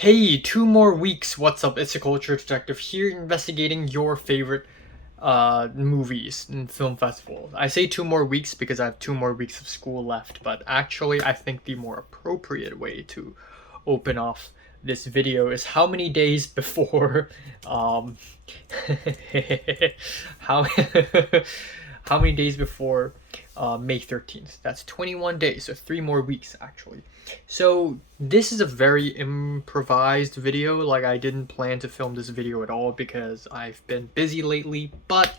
Hey, 2 more weeks. What's up? It's a culture detective here investigating your favorite movies and film festivals. I say 2 more weeks because I have 2 more weeks of school left, but actually I think the more appropriate way to open off this video is how many days before um how how many days before May 13th. That's 21 days, so 3 more weeks actually. So this is a very improvised video. Like, I didn't plan to film this video at all because I've been busy lately, but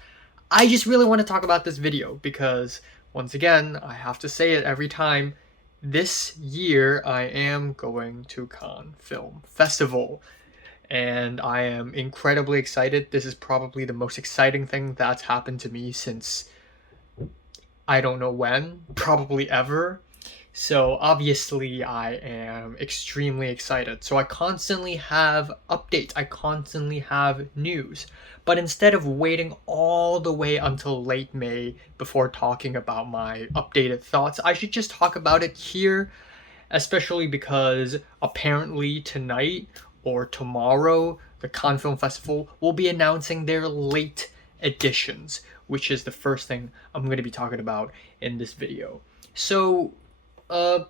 I just really want to talk about this video because, once again, I have to say it every time, this year I am going to Cannes Film Festival and I am incredibly excited. This is probably the most exciting thing that's happened to me since I don't know when, probably ever. So obviously I am extremely excited. So I constantly have updates, I constantly have news. But instead of waiting all the way until late May before talking about my updated thoughts, I should just talk about it here, especially because apparently tonight or tomorrow, the Cannes Film Festival will be announcing their late editions, which is the first thing I'm going to be talking about in this video. So, uh,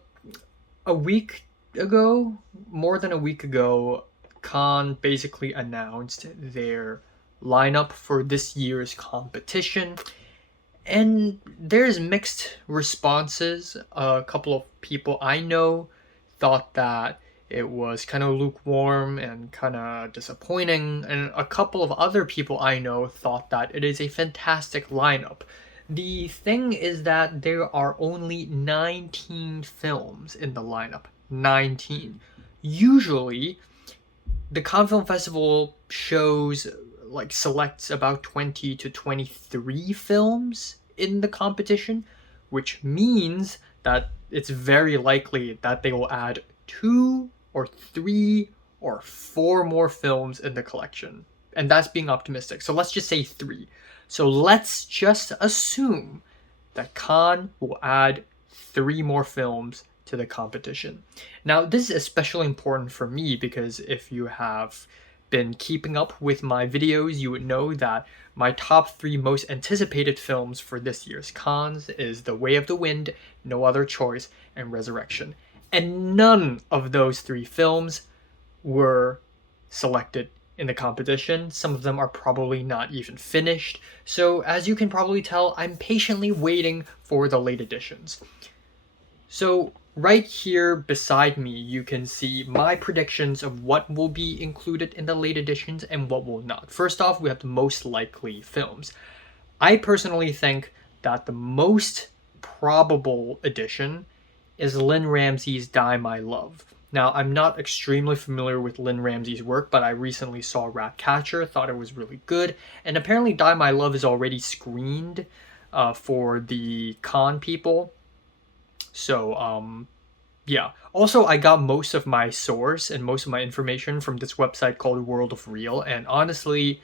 a week ago, more than a week ago, Cannes basically announced their lineup for this year's competition, and there's mixed responses. A couple of people I know thought that it was kind of lukewarm and kind of disappointing, and a couple of other people I know thought that it is a fantastic lineup. The thing is that there are only 19 films in the lineup. 19. Usually, the Cannes Film Festival shows, like, selects about 20 to 23 films in the competition, which means that it's very likely that they will add 2 or 3 or 4 more films in the collection. And that's being optimistic. So let's just say 3. So let's just assume that Cannes will add 3 more films to the competition. Now, this is especially important for me because if you have been keeping up with my videos, you would know that my top 3 most anticipated films for this year's Cannes is The Way of the Wind, No Other Choice, and Resurrection. And none of those 3 films were selected in the competition. Some of them are probably not even finished. So as you can probably tell, I'm patiently waiting for the late editions. So right here beside me, you can see my predictions of what will be included in the late editions and what will not. First off, we have the most likely films. I personally think that the most probable edition is Lynn Ramsey's Die My Love. Now, I'm not extremely familiar with Lynn Ramsey's work, but I recently saw Ratcatcher, thought it was really good, and apparently Die My Love is already screened for the Cannes people. So, yeah. Also, I got most of my source and most of my information from this website called World of Real, and honestly,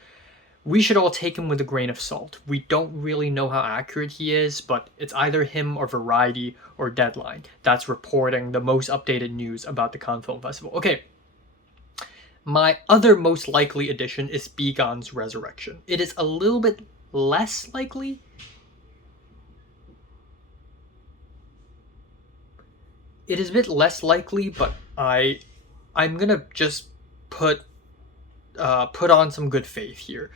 we should all take him with a grain of salt. We don't really know how accurate he is, but it's either him or Variety or Deadline that's reporting the most updated news about the Cannes Film Festival. Okay, my other most likely edition is Bi Gan's Resurrection. It is a little bit less likely. It is a bit less likely, but I'm gonna just put on some good faith here.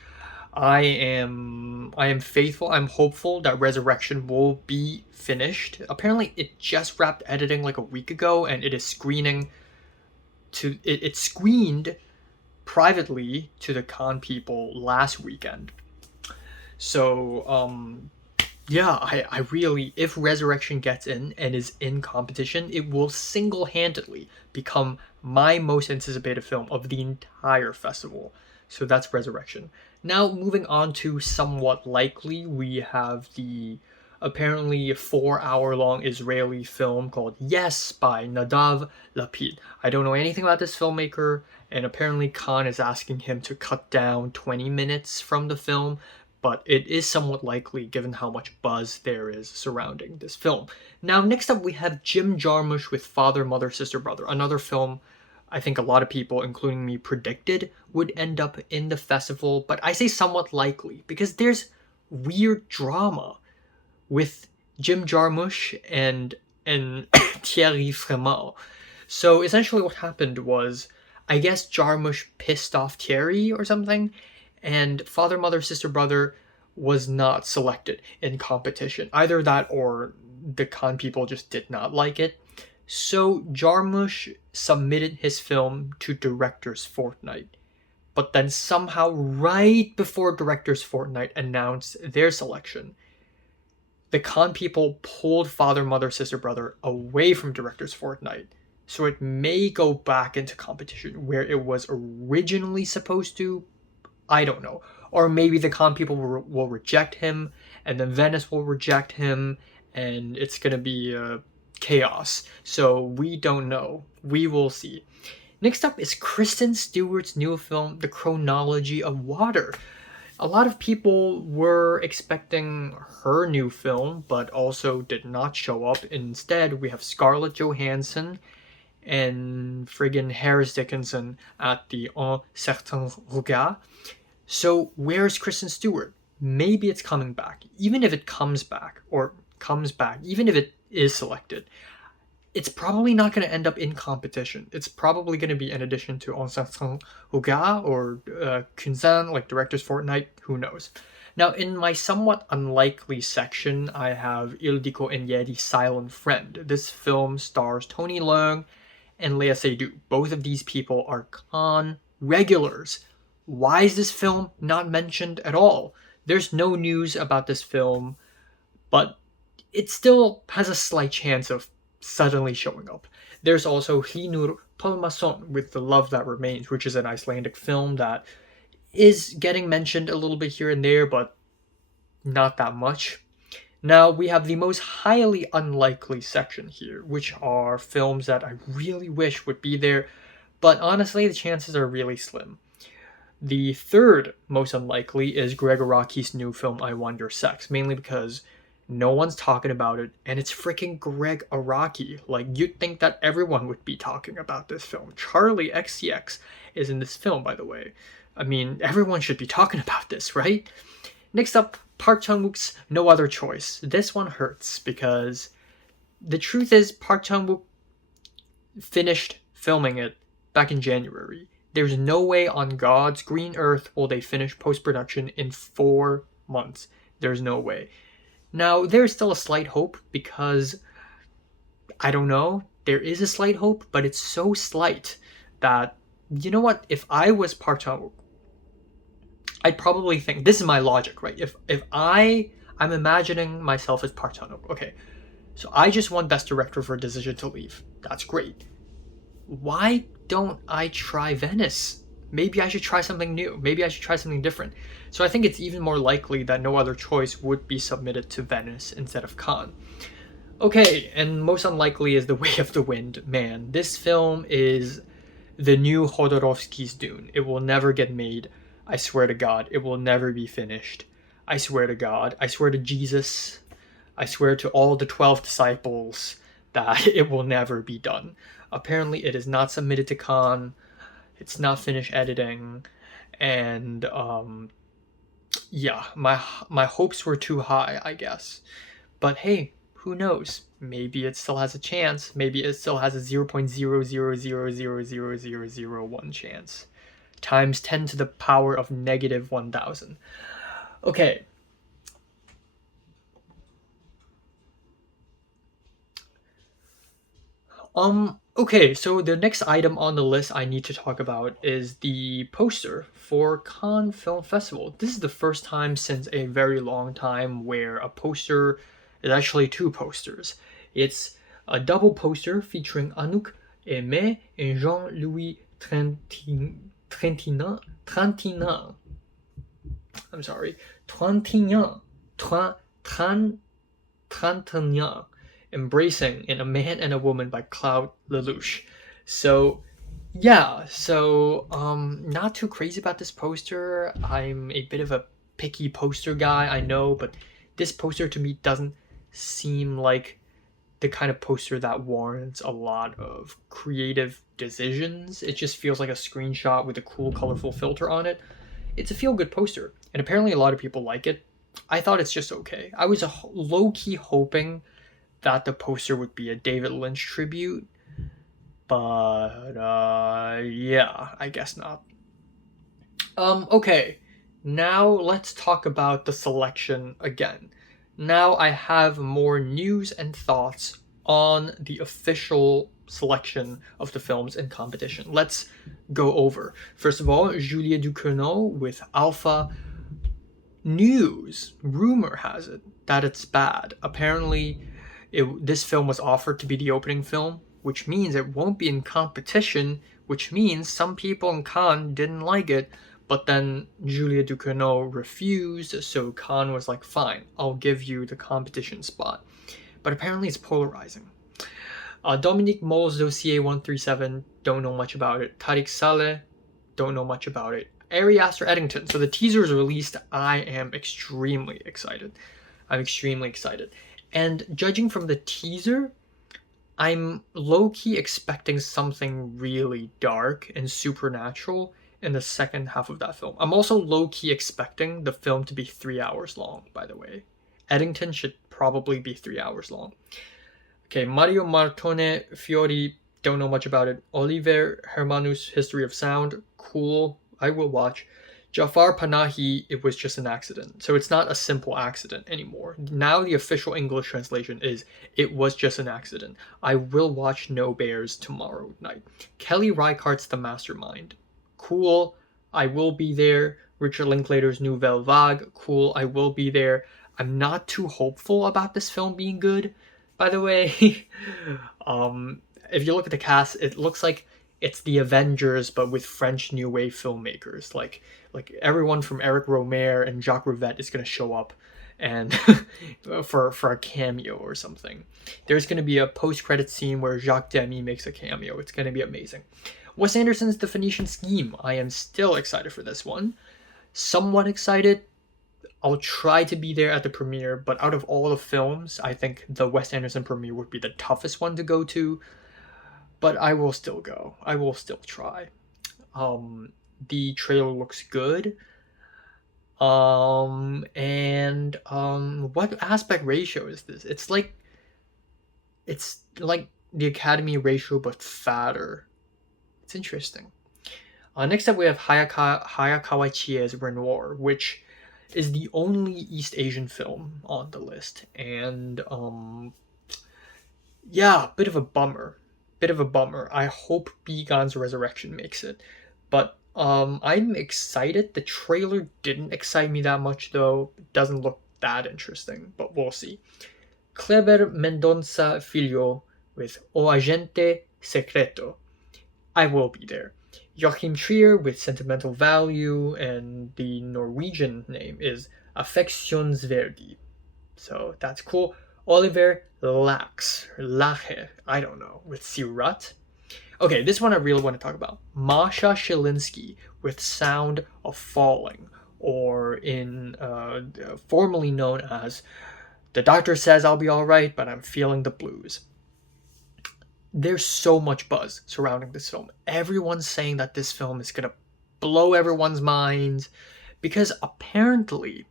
I am faithful. I'm hopeful that Resurrection will be finished. Apparently, it just wrapped editing like a week ago, and it is screening to it screened privately to the Cannes people last weekend. So yeah, I really, if Resurrection gets in and is in competition, it will single-handedly become my most anticipated film of the entire festival. So that's Resurrection. Now, moving on to somewhat likely, we have the apparently 4-hour-long Israeli film called Yes by Nadav Lapid. I don't know anything about this filmmaker, and apparently Khan is asking him to cut down 20 minutes from the film, but it is somewhat likely given how much buzz there is surrounding this film. Now, next up we have Jim Jarmusch with Father, Mother, Sister, Brother, another film I think a lot of people, including me, predicted would end up in the festival, but I say somewhat likely because there's weird drama with Jim Jarmusch and Thierry Fremont. So essentially what happened was, I guess Jarmusch pissed off Thierry or something, and Father, Mother, Sister, Brother was not selected in competition. Either that or the con people just did not like it. So Jarmusch submitted his film to Directors Fortnight. But then somehow, right before Directors Fortnight announced their selection, the con people pulled Father, Mother, Sister, Brother away from Directors Fortnight. So it may go back into competition where it was originally supposed to. I don't know. Or maybe the con people will reject him, and then Venice will reject him, and it's going to be chaos. So we don't know. We will see. Next up is Kristen Stewart's new film, The Chronology of Water. A lot of people were expecting her new film, but also did not show up. Instead, we have Scarlett Johansson and friggin' Harris Dickinson at the Un Certain Regard. So where's Kristen Stewart? Maybe it's coming back. Even if it comes back, even if it is selected, it's probably not going to end up in competition. It's probably going to be an addition to Un Certain Regard or Kunzan, like Director's Fortnight, who knows. Now, in my somewhat unlikely section, I have Il Dico Enyedi, Silent Friend. This film stars Tony Leung and Lea Seydoux. Both of these people are con regulars. Why is this film not mentioned at all? There's no news about this film, but it still has a slight chance of suddenly showing up. There's also Hlinur Pálmason with The Love That Remains, which is an Icelandic film that is getting mentioned a little bit here and there, but not that much. Now we have the most highly unlikely section here, which are films that I really wish would be there, but honestly the chances are really slim. The third most unlikely is Greg Araki's new film I Wonder Sex, mainly because no one's talking about it, and it's freaking Greg Araki. Like, you'd think that everyone would be talking about this film. Charlie XCX is in this film, by the way. I mean, everyone should be talking about this, right? Next up, Park Chan-wook's No Other Choice. This one hurts because the truth is Park Chan-wook finished filming it back in January. There's no way on God's green earth will they finish post-production in 4 months. There's no way. Now, there's still a slight hope because, I don't know, there is a slight hope, but it's so slight that, you know what, if I was Park Chan-wook, I'd probably think, this is my logic, right? If I'm imagining myself as Park Chan-wook, okay, so I just won Best Director for Decision to Leave. That's great. Why don't I try Venice? Maybe I should try something new. Maybe I should try something different. So I think it's even more likely that No Other Choice would be submitted to Venice instead of Cannes. Okay, and most unlikely is The Way of the Wind. Man, this film is the new Jodorowsky's Dune. It will never get made. I swear to God, it will never be finished. I swear to God. I swear to Jesus. I swear to all the 12 disciples that it will never be done. Apparently, it is not submitted to Cannes. It's not finished editing, and yeah, my hopes were too high, I guess. But hey, who knows? Maybe it still has a chance. Maybe it still has a 0.000000001 chance, times 10 to the power of negative 1,000. Okay. Okay, so the next item on the list I need to talk about is the poster for Cannes Film Festival. This is the first time since a very long time where a poster is actually 2 posters. It's a double poster featuring Anouk Aimé and Jean-Louis Trintignant. I'm sorry, Trintignant. Trintignant. Embracing in A Man and a Woman by Claude Lelouch. So yeah, not too crazy about this poster. I'm a bit of a picky poster guy, I know, but this poster to me doesn't seem like the kind of poster that warrants a lot of creative decisions. It just feels like a screenshot with a cool, colorful filter on it. It's a feel-good poster, and apparently a lot of people like it. I thought it's just okay. I was low-key hoping that the poster would be a David Lynch tribute, but yeah, I guess not. Okay, now let's talk about the selection again. Now I have more news and thoughts on the official selection of the films in competition. Let's go over. First of all, Julia Ducournau with Alpha. News, rumor has it that it's bad. Apparently, this film was offered to be the opening film, which means it won't be in competition, which means some people in Cannes didn't like it, but then Julia Ducournau refused, so Cannes was like, fine, I'll give you the competition spot. But apparently it's polarizing. Dominique Moll's Dossier 137, don't know much about it. Tariq Saleh, don't know much about it. Ari Aster Eddington. So the teaser is released. I am extremely excited. And judging from the teaser, I'm low-key expecting something really dark and supernatural in the second half of that film. I'm also low-key expecting the film to be 3 hours long, by the way. Eddington should probably be 3 hours long. Okay, Mario Martone Fiori, don't know much about it. Oliver Hermanus, History of Sound, cool, I will watch. Jafar Panahi, it was just an accident. So it's not a simple accident anymore. Now the official English translation is, it was just an accident. I will watch No Bears tomorrow night. Kelly Reichardt's The Mastermind, cool, I will be there. Richard Linklater's Nouvelle Vague, cool, I will be there. I'm not too hopeful about this film being good, by the way. If you look at the cast, it looks like it's the Avengers, but with French New Wave filmmakers. Like everyone from Eric Romer and Jacques Rivette is going to show up, and for a cameo or something. There's going to be a post-credit scene where Jacques Demy makes a cameo. It's going to be amazing. Wes Anderson's The Phoenician Scheme. I am still excited for this one. Somewhat excited. I'll try to be there at the premiere, but out of all the films, I think the Wes Anderson premiere would be the toughest one to go to. But I will still go. I will still try. The trailer looks good. What aspect ratio is this? It's like the Academy ratio, but fatter. It's interesting. Next up, we have Hayakawa Chie's Renoir, which is the only East Asian film on the list. And yeah, bit of a bummer. I hope Bi Gan's Resurrection makes it. But I'm excited. The trailer didn't excite me that much, though. It doesn't look that interesting, but we'll see. Kleber Mendonça Filho with O Agente Secreto. I will be there. Joachim Trier with Sentimental Value, and the Norwegian name is Affektionsverdi. So that's cool. Oliver Lache, I don't know, with Sirat. Okay, this one I really want to talk about. Masha Shilinsky with Sound of Falling, or in formerly known as The Doctor Says I'll Be Alright, but I'm Feeling the Blues. There's so much buzz surrounding this film. Everyone's saying that this film is going to blow everyone's minds, because apparently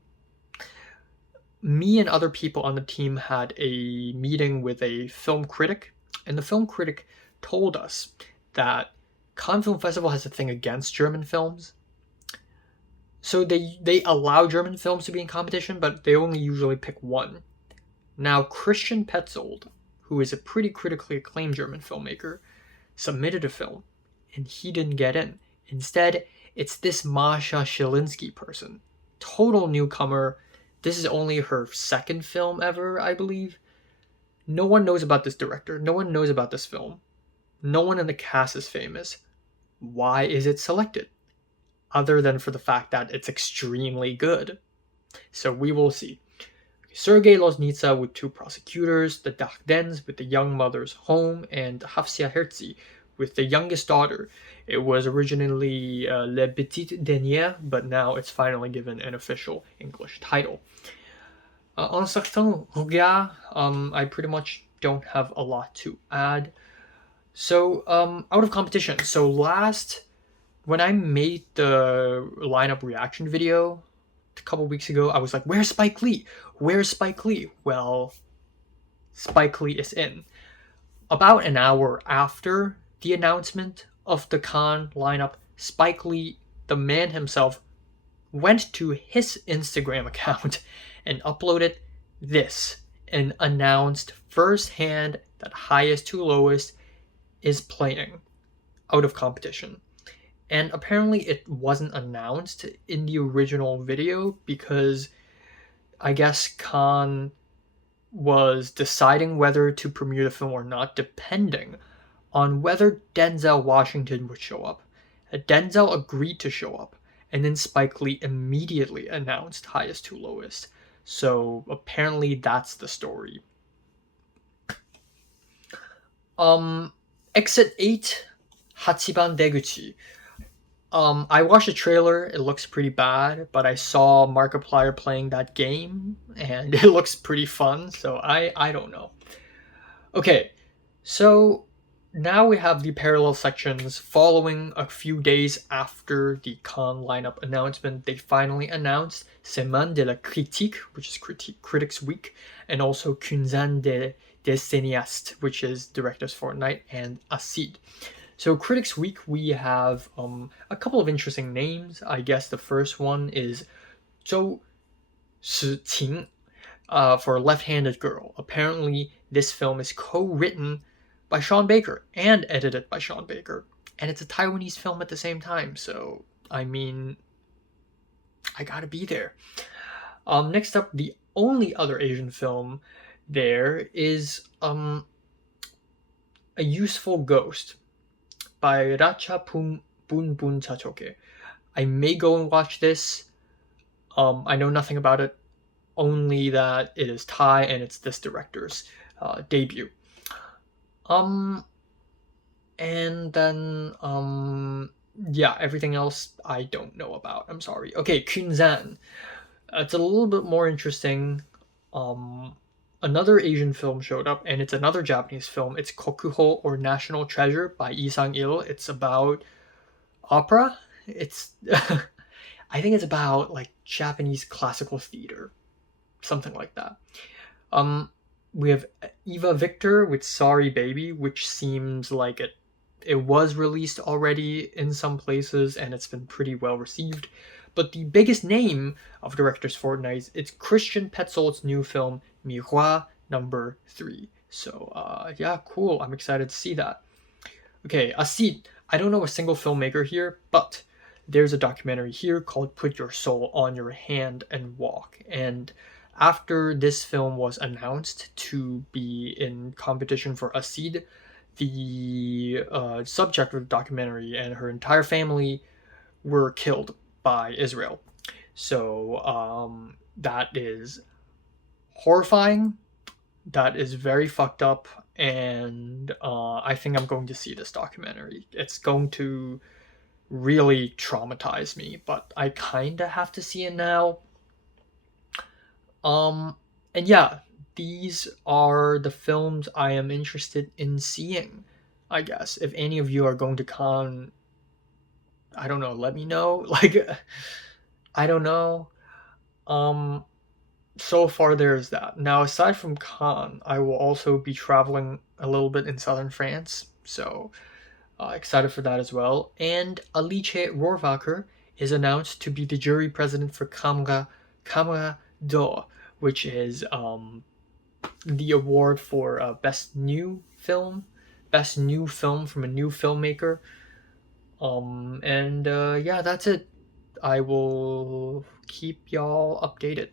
me and other people on the team had a meeting with a film critic, and the film critic told us that Cannes Film Festival has a thing against German films. So they allow German films to be in competition, but they only usually pick one. Now, Christian Petzold, who is a pretty critically acclaimed German filmmaker, submitted a film, and he didn't get in. Instead, it's this Masha Shilinsky person. Total newcomer. This is only her second film ever, I believe. No one knows about this director. No one knows about this film. No one in the cast is famous. Why is it selected? Other than for the fact that it's extremely good. So we will see. Sergei Loznitsa with Two Prosecutors, The Dardens with The Young Mother's Home, and Hafsia Herzi with The Youngest Daughter. It was originally Le Petite Dernière, but now it's finally given an official English title. Un certain regard, I pretty much don't have a lot to add. So, out of competition. So when I made the lineup reaction video a couple weeks ago, I was like, "Where's Spike Lee? Where's Spike Lee?" Well, Spike Lee is in. About an hour after the announcement of the Cannes lineup, Spike Lee, the man himself, went to his Instagram account and uploaded this and announced firsthand that Highest to Lowest is playing out of competition. And apparently it wasn't announced in the original video because I guess Khan was deciding whether to premiere the film or not, depending on whether Denzel Washington would show up. Denzel agreed to show up, and then Spike Lee immediately announced Highest to Lowest. So apparently that's the story. Exit 8, Hachiban Deguchi. I watched the trailer. It looks pretty bad, but I saw Markiplier playing that game, and it looks pretty fun. So I don't know. Okay, so now we have the parallel sections. Following a few days after the Cannes lineup announcement, they finally announced Semaine de la Critique, which is Critics Week, and also Quinzaine des Cinéastes, which is Directors Fortnight, and Acide. So Critics Week, we have a couple of interesting names. I guess the first one is Zhou Shiqing for Left-Handed Girl. Apparently, this film is co-written by Sean Baker and edited by Sean Baker. And it's a Taiwanese film at the same time, so, I mean, I gotta be there. Next up, the only other Asian film there is A Useful Ghost by Racha Bun Bun Chachoke. I may go and watch this. I know nothing about it, only that it is Thai and it's this director's debut. And then yeah, everything else I don't know about. I'm sorry. Okay, Kunzan. It's a little bit more interesting. Another Asian film showed up, and it's another Japanese film. It's Kokuho, or National Treasure, by Lee Sang-il. It's about opera. It's I think it's about like Japanese classical theater, something like that. We have Eva Victor with Sorry Baby, which seems like it was released already in some places and it's been pretty well received. But the biggest name of Directors Fortnight, it's Christian Petzold's new film Miroir Number 3. So yeah, cool. I'm excited to see that. Okay, Acide. I don't know a single filmmaker here, but there's a documentary here called Put Your Soul on Your Hand and Walk. And after this film was announced to be in competition for Acide, the subject of the documentary and her entire family were killed by Israel. So that is horrifying. That is very fucked up. And I think I'm going to see this documentary. It's going to really traumatize me, but I kind of have to see it now. And yeah, these are the films I am interested in seeing, I guess. If any of you are going to Cannes, I don't know, let me know. Like, I don't know. So far there's that. Now, aside from Cannes, I will also be traveling a little bit in southern France, so excited for that as well. And Alice Rohrwacher is announced to be the jury president for Camera d'Or, which is the award for best new film from a new filmmaker. And yeah, that's it. I will keep y'all updated.